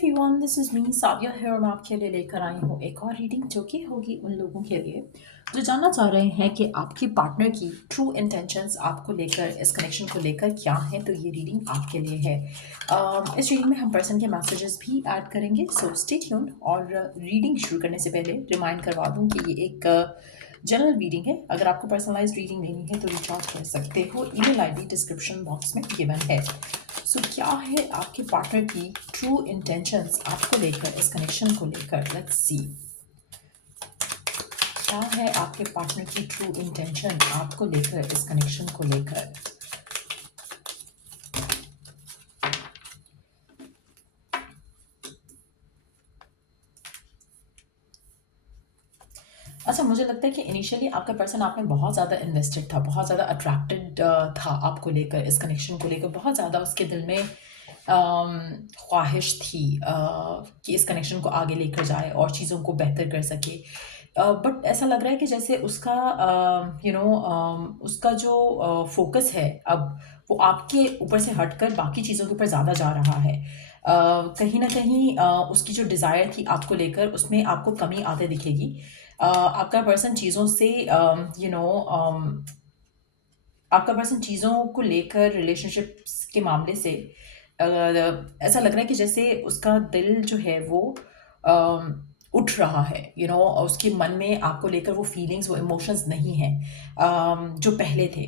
Everyone, this is me साविया है और मैं आपके लिए लेकर आई हूँ एक और रीडिंग जो कि होगी उन लोगों के लिए जो जानना चाह रहे हैं कि आपकी पार्टनर की ट्रू इंटेंशंस आपको लेकर, इस कनेक्शन को लेकर क्या है। तो ये रीडिंग आपके लिए है। इस रीडिंग में हम पर्सन के मैसेजेस भी ऐड करेंगे, सो स्टे ट्यून्ड। और रीडिंग शुरू करने से पहले रिमाइंड करवा दूँ कि ये एक जनरल रीडिंग है। अगर आपको पर्सनलाइज्ड रीडिंग लेनी है तो रीच आउट कर सकते हो। ईमेल आईडी डिस्क्रिप्शन बॉक्स में गिवन है। सो क्या है आपके पार्टनर की ट्रू इंटेंशंस आपको लेकर, इस कनेक्शन को लेकर। लेट्स सी क्या है आपके पार्टनर की ट्रू इंटेंशन आपको लेकर, इस कनेक्शन को लेकर। अच्छा, मुझे लगता है कि इनिशियली आपका पर्सन आप में बहुत ज़्यादा इन्वेस्टेड था, बहुत ज़्यादा अट्रैक्टेड था आपको लेकर, इस कनेक्शन को लेकर बहुत ज़्यादा उसके दिल में ख्वाहिश थी कि इस कनेक्शन को आगे लेकर जाए और चीज़ों को बेहतर कर सके। बट ऐसा लग रहा है कि जैसे उसका उसका जो फोकस है अब वो आपके ऊपर से हटकर बाकी चीज़ों के ऊपर ज़्यादा जा रहा है। कहीं ना कहीं उसकी जो डिज़ायर थी आपको लेकर, उसमें आपको कमी आते दिखेगी। आपका पर्सन चीज़ों से आपका पर्सन चीज़ों को लेकर, रिलेशनशिप्स के मामले से ऐसा लग रहा है कि जैसे उसका दिल जो है वो उठ रहा है। उसके मन में आपको लेकर वो फीलिंग्स, वो इमोशंस नहीं हैं जो पहले थे।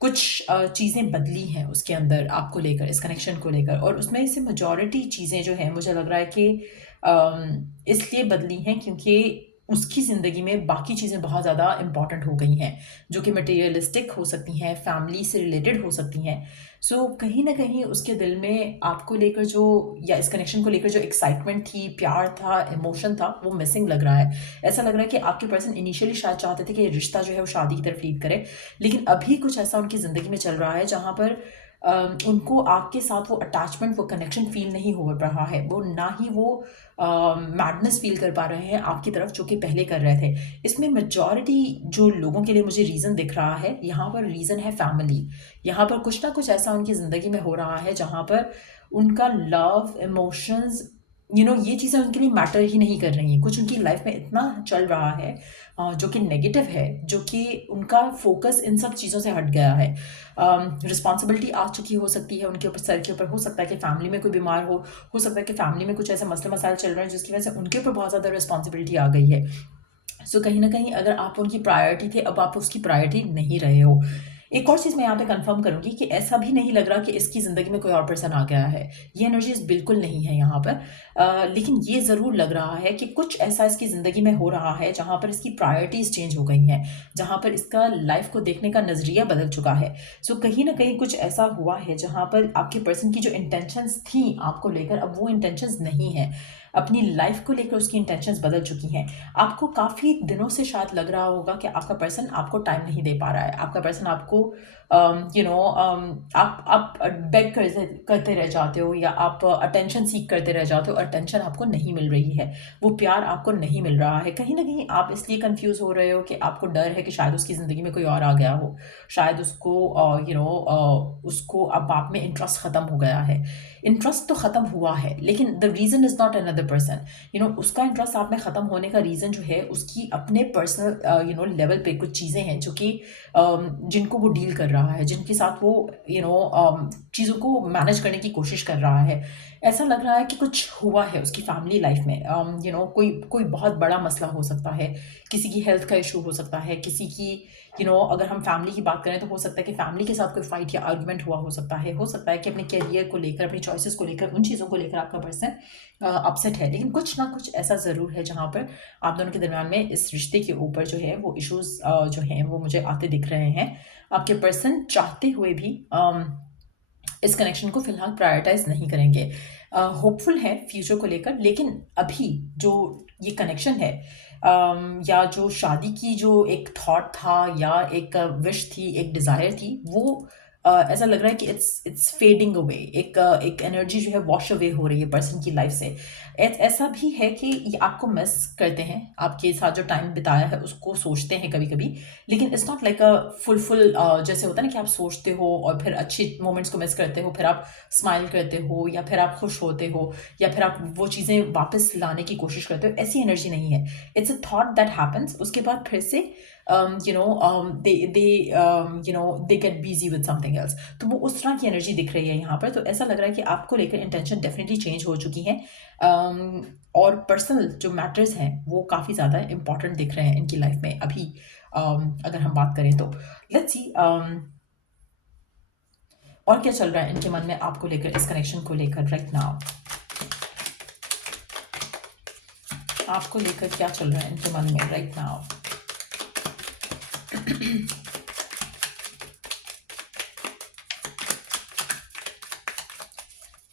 कुछ चीज़ें बदली हैं उसके अंदर आपको लेकर, इस कनेक्शन को लेकर। और उसमें से मेजॉरिटी चीज़ें जो हैं, मुझे लग रहा है कि इसलिए बदली हैं क्योंकि उसकी ज़िंदगी में बाकी चीज़ें बहुत ज़्यादा इम्पॉर्टेंट हो गई हैं, जो कि मटेरियलिस्टिक हो सकती हैं, फैमिली से रिलेटेड हो सकती हैं। सो कहीं न कहीं उसके दिल में आपको लेकर जो, या इस कनेक्शन को लेकर जो एक्साइटमेंट थी, प्यार था, इमोशन था, वो मिसिंग लग रहा है। ऐसा लग रहा है कि आपके पर्सन इनिशियली शायद चाहते थे कि ये रिश्ता जो है वो शादी की तरफ लीड करे, लेकिन अभी कुछ ऐसा उनकी ज़िंदगी में चल रहा है जहाँ पर उनको आपके साथ वो अटैचमेंट, वो कनेक्शन फ़ील नहीं हो रहा है। वो ना ही वो मैडनेस फ़ील कर पा रहे हैं आपकी तरफ, जो कि पहले कर रहे थे। इसमें मेजॉरिटी जो लोगों के लिए मुझे रीज़न दिख रहा है, यहाँ पर रीज़न है फैमिली। यहाँ पर कुछ ना कुछ ऐसा उनकी ज़िंदगी में हो रहा है जहाँ पर उनका लव, इमोशंस, ये चीज़ें उनके लिए मैटर ही नहीं कर रही हैं। कुछ उनकी लाइफ में इतना चल रहा है जो कि नेगेटिव है, जो कि उनका फोकस इन सब चीज़ों से हट गया है। रिस्पॉन्सिबिलिटी आ चुकी हो सकती है उनके ऊपर, सर के ऊपर। हो सकता है कि फैमिली में कोई बीमार हो सकता है कि फैमिली में कुछ ऐसे मसले मसाइल चल रहे हैं जिसकी वजह से उनके ऊपर बहुत ज़्यादा रिस्पॉन्सिबिलिटी आ गई है। सो कहीं ना कहीं अगर आप उनकी प्रायोरिटी थे, अब आप उसकी प्रायोरिटी नहीं रहे हो। एक और चीज़ मैं यहाँ पे कंफर्म करूँगी कि ऐसा भी नहीं लग रहा कि इसकी ज़िंदगी में कोई और पर्सन आ गया है। ये एनर्जीज बिल्कुल नहीं है यहाँ पर। लेकिन ये ज़रूर लग रहा है कि कुछ ऐसा इसकी ज़िंदगी में हो रहा है जहाँ पर इसकी प्रायोरिटीज़ चेंज हो गई हैं, जहाँ पर इसका लाइफ को देखने का नज़रिया बदल चुका है। सो कहीं ना कहीं कुछ ऐसा हुआ है जहाँ पर आपके पर्सन की जो इंटेंशंस थी आपको लेकर, अब वो इंटेंशंस नहीं है। अपनी लाइफ को लेकर उसकी इंटेंशंस बदल चुकी हैं। आपको काफ़ी दिनों से शायद लग रहा होगा कि आपका पर्सन आपको टाइम नहीं दे पा रहा है। आपका पर्सन आपको आप बेग करते रह जाते हो, या आप अटेंशन सीख करते रह जाते हो, अटेंशन आपको नहीं मिल रही है, वो प्यार आपको नहीं मिल रहा है। कहीं ना कहीं आप इसलिए कंफ्यूज हो रहे हो कि आपको डर है कि शायद उसकी ज़िंदगी में कोई और आ गया हो, शायद उसको उसको अब आप में इंटरेस्ट ख़त्म हो गया है। इंटरेस्ट तो ख़त्म हुआ है, लेकिन the reason is not another person. उसका इंटरेस्ट आप में ख़त्म होने का रीज़न जो है, उसकी अपने पर्सनल लेवल पे कुछ चीज़ें हैं जो कि जिनको वो डील कर रहा है, जिनके साथ वो चीज़ों को मैनेज करने की कोशिश कर रहा है। ऐसा लग रहा है कि कुछ हुआ है उसकी फैमिली लाइफ में। कोई कोई बहुत बड़ा मसला हो सकता है, किसी की हेल्थ का इशू हो सकता है, किसी की अगर हम फैमिली की बात करें तो हो सकता है कि फैमिली के साथ कोई फाइट या आर्गुमेंट हुआ हो सकता है कि अपने करियर को लेकर, अपनी चॉइसेस को लेकर, उन चीज़ों को लेकर आपका पर्सन अपसेट है। लेकिन कुछ ना कुछ ऐसा ज़रूर है जहाँ पर आप दोनों के दरमियान में, इस रिश्ते के ऊपर जो है वो इश्यूज जो हैं वो मुझे आते दिख रहे हैं। आपके पर्सन चाहते हुए भी इस कनेक्शन को फिलहाल प्रायोरिटाइज नहीं करेंगे। होपफुल है फ्यूचर को लेकर, लेकिन अभी जो ये कनेक्शन है, या जो शादी की जो एक थॉट था, या एक विश थी, एक डिज़ायर थी, वो ऐसा लग रहा है कि इट्स फेडिंग अवे, एक एनर्जी जो है वॉश अवे हो रही है पर्सन की लाइफ से। ऐसा भी है कि ये आपको मिस करते हैं, आपके साथ जो टाइम बिताया है उसको सोचते हैं कभी कभी, लेकिन it's not like a full जैसे होता है ना कि आप सोचते हो और फिर अच्छी मोमेंट्स को मिस करते हो, फिर आप स्माइल करते हो या फिर आप खुश होते हो या फिर आप वो चीज़ें वापस लाने की कोशिश करते हो, ऐसी एनर्जी नहीं है। It's a thought that happens, उसके बाद फिर से they get busy with something else. तो वो उस तरह की एनर्जी दिख रही है यहाँ पर। तो ऐसा लग रहा है कि आपको लेकर इंटेंशन डेफिनेटली चेंज हो चुकी हैं। और पर्सनल जो मैटर्स हैं वो काफ़ी ज़्यादा इंपॉर्टेंट दिख रहे हैं इनकी लाइफ में अभी। अगर हम बात करें तो लेट्स सी और क्या चल रहा है इनके मन में आपको लेकर, इस कनेक्शन को लेकर राइट नाउ। आपको लेकर क्या चल रहा है इनके मन में राइट नाउ।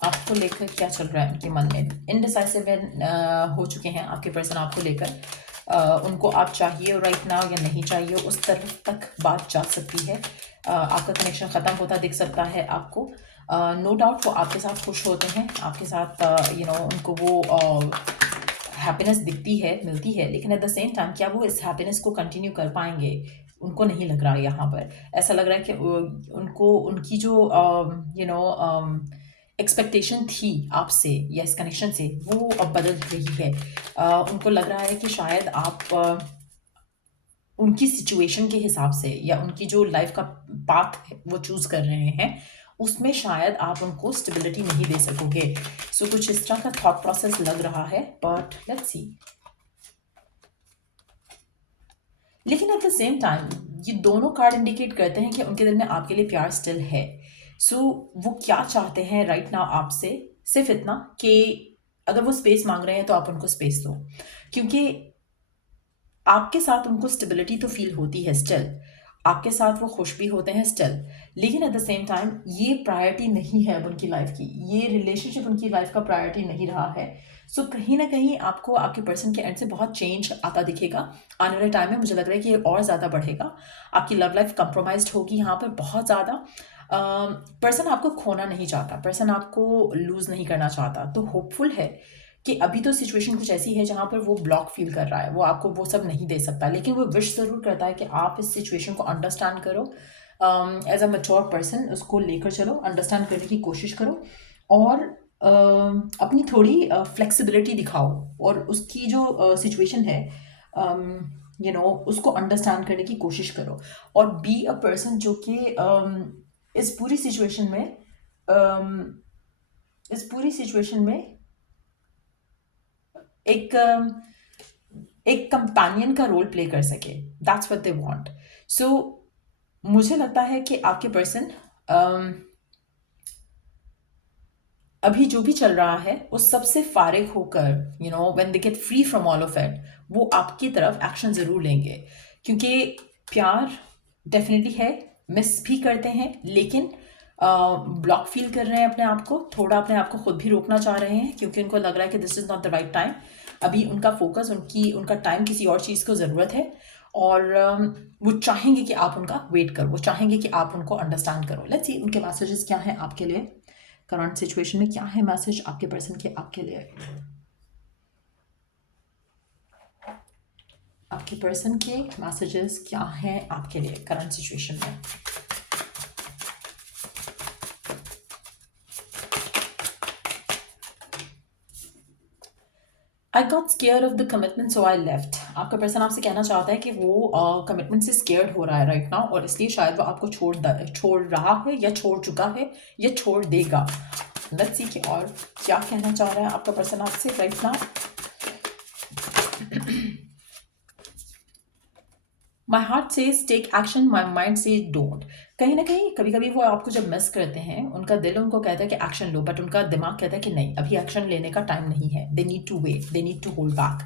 आपको लेकर क्या चल रहा है इनके मन में। इनडिसाइसिव हो चुके हैं आपके पर्सन आपको लेकर। उनको आप चाहिए राइट नाउ या नहीं चाहिए, उस तरफ तक बात जा सकती है। आपका कनेक्शन ख़त्म होता दिख सकता है आपको। नो डाउट वो आपके साथ खुश होते हैं, आपके साथ उनको वो हैप्पीनेस दिखती है, मिलती है, लेकिन एट द सेम टाइम क्या वो इस हैप्पीनेस को कंटिन्यू कर पाएंगे, उनको नहीं लग रहा है यहाँ पर। ऐसा लग रहा है कि उनको उनकी जो एक्सपेक्टेशन थी आपसे या इस कनेक्शन से वो अब बदल रही है। उनको लग रहा है कि शायद आप उनकी सिचुएशन के हिसाब से या उनकी जो लाइफ का पाथ वो चूज़ कर रहे हैं उसमें शायद आप उनको स्टेबिलिटी नहीं दे सकोगे। सो कुछ इस तरह का थॉट प्रोसेस लग रहा है, बट लेट्स सी। लेकिन एट द सेम टाइम ये दोनों कार्ड इंडिकेट करते हैं कि उनके दिल में आपके लिए प्यार स्टिल है। सो वो क्या चाहते हैं राइट नाउ आपसे, सिर्फ इतना कि अगर वो स्पेस मांग रहे हैं तो आप उनको स्पेस दो, क्योंकि आपके साथ उनको स्टेबिलिटी तो फील होती है स्टिल, आपके साथ वो खुश भी होते हैं स्टिल, लेकिन एट द सेम टाइम ये प्रायोरिटी नहीं है अब उनकी लाइफ की, ये रिलेशनशिप उनकी लाइफ का प्रायोरिटी नहीं रहा है। सो कहीं ना कहीं आपको आपके पर्सन के एंड से बहुत चेंज आता दिखेगा आने वाले टाइम में। मुझे लग रहा है कि ये और ज़्यादा बढ़ेगा, आपकी लव लाइफ कंप्रोमाइज्ड होगी यहाँ पर बहुत ज़्यादा। पर्सन आपको खोना नहीं चाहता, पर्सन आपको लूज़ नहीं करना चाहता। तो होपफुल है कि अभी तो सिचुएशन कुछ ऐसी है जहाँ पर वो ब्लॉक फील कर रहा है, वो आपको वो सब नहीं दे सकता, लेकिन वो विश ज़रूर करता है कि आप इस सिचुएशन को अंडरस्टैंड करो, एज अ मैच्योर पर्सन उसको लेकर चलो, अंडरस्टैंड करने की कोशिश करो और अपनी थोड़ी फ्लेक्सिबिलिटी दिखाओ और उसकी जो सिचुएशन है उसको अंडरस्टैंड करने की कोशिश करो। और बी अ पर्सन जो कि इस पूरी सिचुएशन में एक एक कंपेनियन का रोल प्ले कर सके, दैट्स व्हाट दे वांट। सो मुझे लगता है कि आपके पर्सन अभी जो भी चल रहा है उस सबसे फारिग होकर when they get free from all of it, वो आपकी तरफ एक्शन ज़रूर लेंगे, क्योंकि प्यार डेफिनेटली है, मिस भी करते हैं, लेकिन ब्लॉक फील कर रहे हैं अपने आप को, थोड़ा अपने आप को खुद भी रोकना चाह रहे हैं, क्योंकि उनको लग रहा है कि this is not the right time. अभी उनका फोकस, उनका टाइम किसी और चीज़ को ज़रूरत है, और वो चाहेंगे कि आप उनका वेट करो, वो चाहेंगे कि आप उनको अंडरस्टैंड करो। लेट्स सी उनके मैसेजेस क्या हैं आपके लिए, करंट सिचुएशन में क्या है मैसेज आपके पर्सन के आपके लिए। आपके पर्सन के मैसेजेस क्या हैं आपके लिए करंट सिचुएशन में। I got square of the commitment so I left. आपका पर्सन आपसे कहना चाहता है कि वो कमिटमेंट से स्केयर्ड हो रहा है राइट नाउ, और इसलिए शायद वो आपको छोड़ रहा है या छोड़ चुका है या छोड़ देगा। लेट्स सी कि और क्या कहना चाह रहा है आपका पर्सन आपसे right now. My heart says take action, my mind says don't. कहीं ना कहीं कभी कभी वो आपको जब मिस करते हैं, उनका दिल उनको कहता है कि एक्शन लो, बट उनका दिमाग कहता है कि नहीं, अभी एक्शन लेने का टाइम नहीं है, they need to wait, they need to hold back.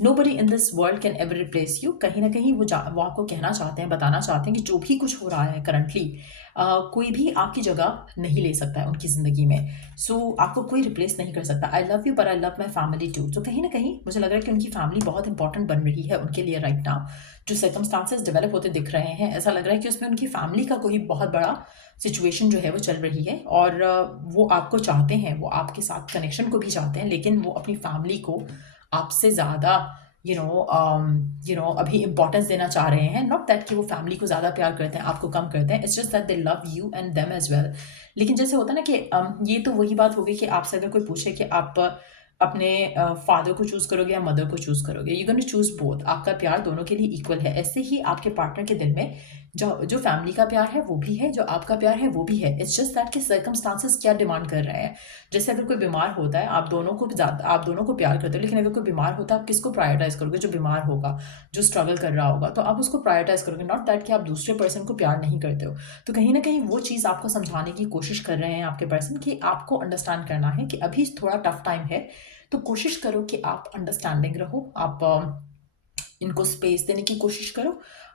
Nobody in this world can ever replace you. कहीं ना कहीं वो आपको कहना चाहते हैं, बताना चाहते हैं कि जो भी कुछ हो रहा है करंटली, कोई भी आपकी जगह नहीं ले सकता है उनकी ज़िंदगी में। सो आपको कोई रिप्लेस नहीं कर सकता। I love you but I love my family too. तो कहीं ना कहीं मुझे लग रहा है कि उनकी फैमिली बहुत इंपॉर्टेंट बन रही है उनके लिए राइट नाउ। जो सर्कमस्टांसेस डेवलप होते दिख रहे हैं, ऐसा लग रहा है कि उसमें उनकी फैमिली का कोई बहुत बड़ा सिचुएशन जो है वो चल रही है, और वो आपको चाहते हैं, वो आपके साथ कनेक्शन को भी चाहते हैं, लेकिन वो अपनी फैमिली को आपसे ज़्यादा अभी इंपॉर्टेंस देना चाह रहे हैं। नॉट दैट कि वो फैमिली को ज़्यादा प्यार करते हैं, आपको कम करते हैं, it's just that they love you and them as well. लेकिन जैसे होता है ना कि ये तो वही बात होगी कि आपसे अगर कोई पूछे कि आप अपने फादर को चूज़ करोगे या मदर को चूज़ करोगे, यू गोना चूज़ बोथ। आपका प्यार दोनों के लिए इक्वल है। ऐसे ही आपके पार्टनर के दिल में जो जो फैमिली का प्यार है वो भी है, जो आपका प्यार है वो भी है। इट्स जस्ट दैट कि सर्कमस्टांसेस क्या डिमांड कर रहे हैं। जैसे अगर कोई बीमार होता है, आप दोनों को प्यार करते हो, लेकिन अगर कोई बीमार होता है, आप किसको प्रायोरिटाइज करोगे? जो बीमार होगा, जो स्ट्रगल कर रहा होगा, तो आप उसको प्रायोरिटाइज करोगे। नॉट दैट कि आप दूसरे पर्सन को प्यार नहीं करते हो। तो कहीं ना कहीं वो चीज़ आपको समझाने की कोशिश कर रहे हैं आपके पर्सन, कि आपको अंडरस्टैंड करना है कि अभी थोड़ा टफ टाइम है, तो कोशिश करो कि आप अंडरस्टैंडिंग रहो। आप इनको स्पेस देने की कोशिश करो,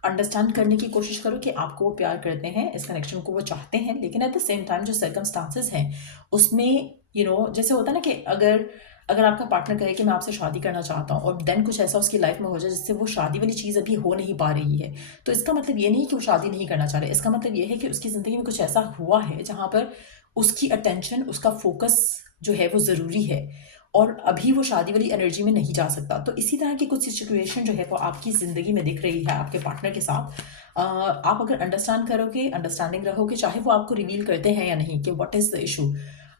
अंडरस्टैंड करने की कोशिश करो कि आपको वो प्यार करते हैं, इस कनेक्शन को वो चाहते हैं, लेकिन एट द सेम टाइम जो सर्कमस्टांसेस हैं उसमें जैसे होता है ना कि अगर अगर आपका पार्टनर कहे कि मैं आपसे शादी करना चाहता हूँ, और देन कुछ ऐसा उसकी लाइफ में हो जाए जिससे वो शादी वाली चीज़ अभी हो नहीं पा रही है, तो इसका मतलब ये नहीं कि वो शादी नहीं करना चाह रहे। इसका मतलब ये है कि उसकी ज़िंदगी में कुछ ऐसा हुआ है जहाँ पर उसकी अटेंशन, उसका फोकस जो है वो ज़रूरी है, और अभी वो शादी वाली एनर्जी में नहीं जा सकता। तो इसी तरह की कुछ सिचुएशन जो है वो आपकी ज़िंदगी में दिख रही है आपके पार्टनर के साथ। आप अगर अंडरस्टैंड करोगे, अंडरस्टैंडिंग रहोगे, चाहे वो आपको रिवील करते हैं या नहीं कि व्हाट इज़ द इशू,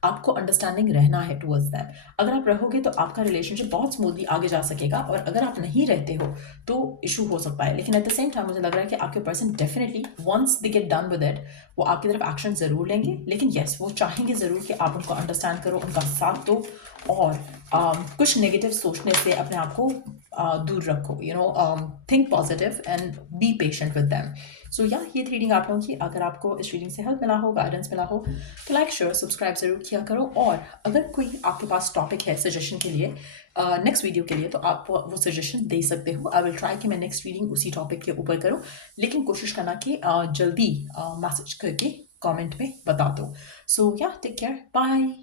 आपको अंडरस्टैंडिंग रहना है टुवर्ड्स दैम। अगर आप रहोगे तो आपका रिलेशनशिप बहुत स्मूथली आगे जा सकेगा, और अगर आप नहीं रहते हो तो इशू हो सकता है। लेकिन एट द सेम टाइम मुझे लग रहा है कि आपके person definitely once they get done with it, वो आपकी तरफ एक्शन ज़रूर लेंगे। लेकिन येस, वो चाहेंगे ज़रूर कि आप उनको अंडरस्टैंड करो, उनका साथ दो, और कुछ नेगेटिव सोचने से अपने आप को दूर रखो। Think positive and be patient with them. So या ये थी रीडिंग आप लोगों की। अगर आपको इस रीडिंग से हेल्प मिला हो, गाइडेंस मिला हो, तो लाइक शेयर सब्सक्राइब ज़रूर किया करो। और अगर कोई आपके पास टॉपिक है सजेशन के लिए, नेक्स्ट वीडियो के लिए, तो आप वो सजेशन दे सकते हो। आई विल ट्राई कि मैं नेक्स्ट रीडिंग उसी टॉपिक के ऊपर करूँ, लेकिन कोशिश करना कि जल्दी मैसेज करके कमेंट में बता दो। सो या टेक केयर, बाय।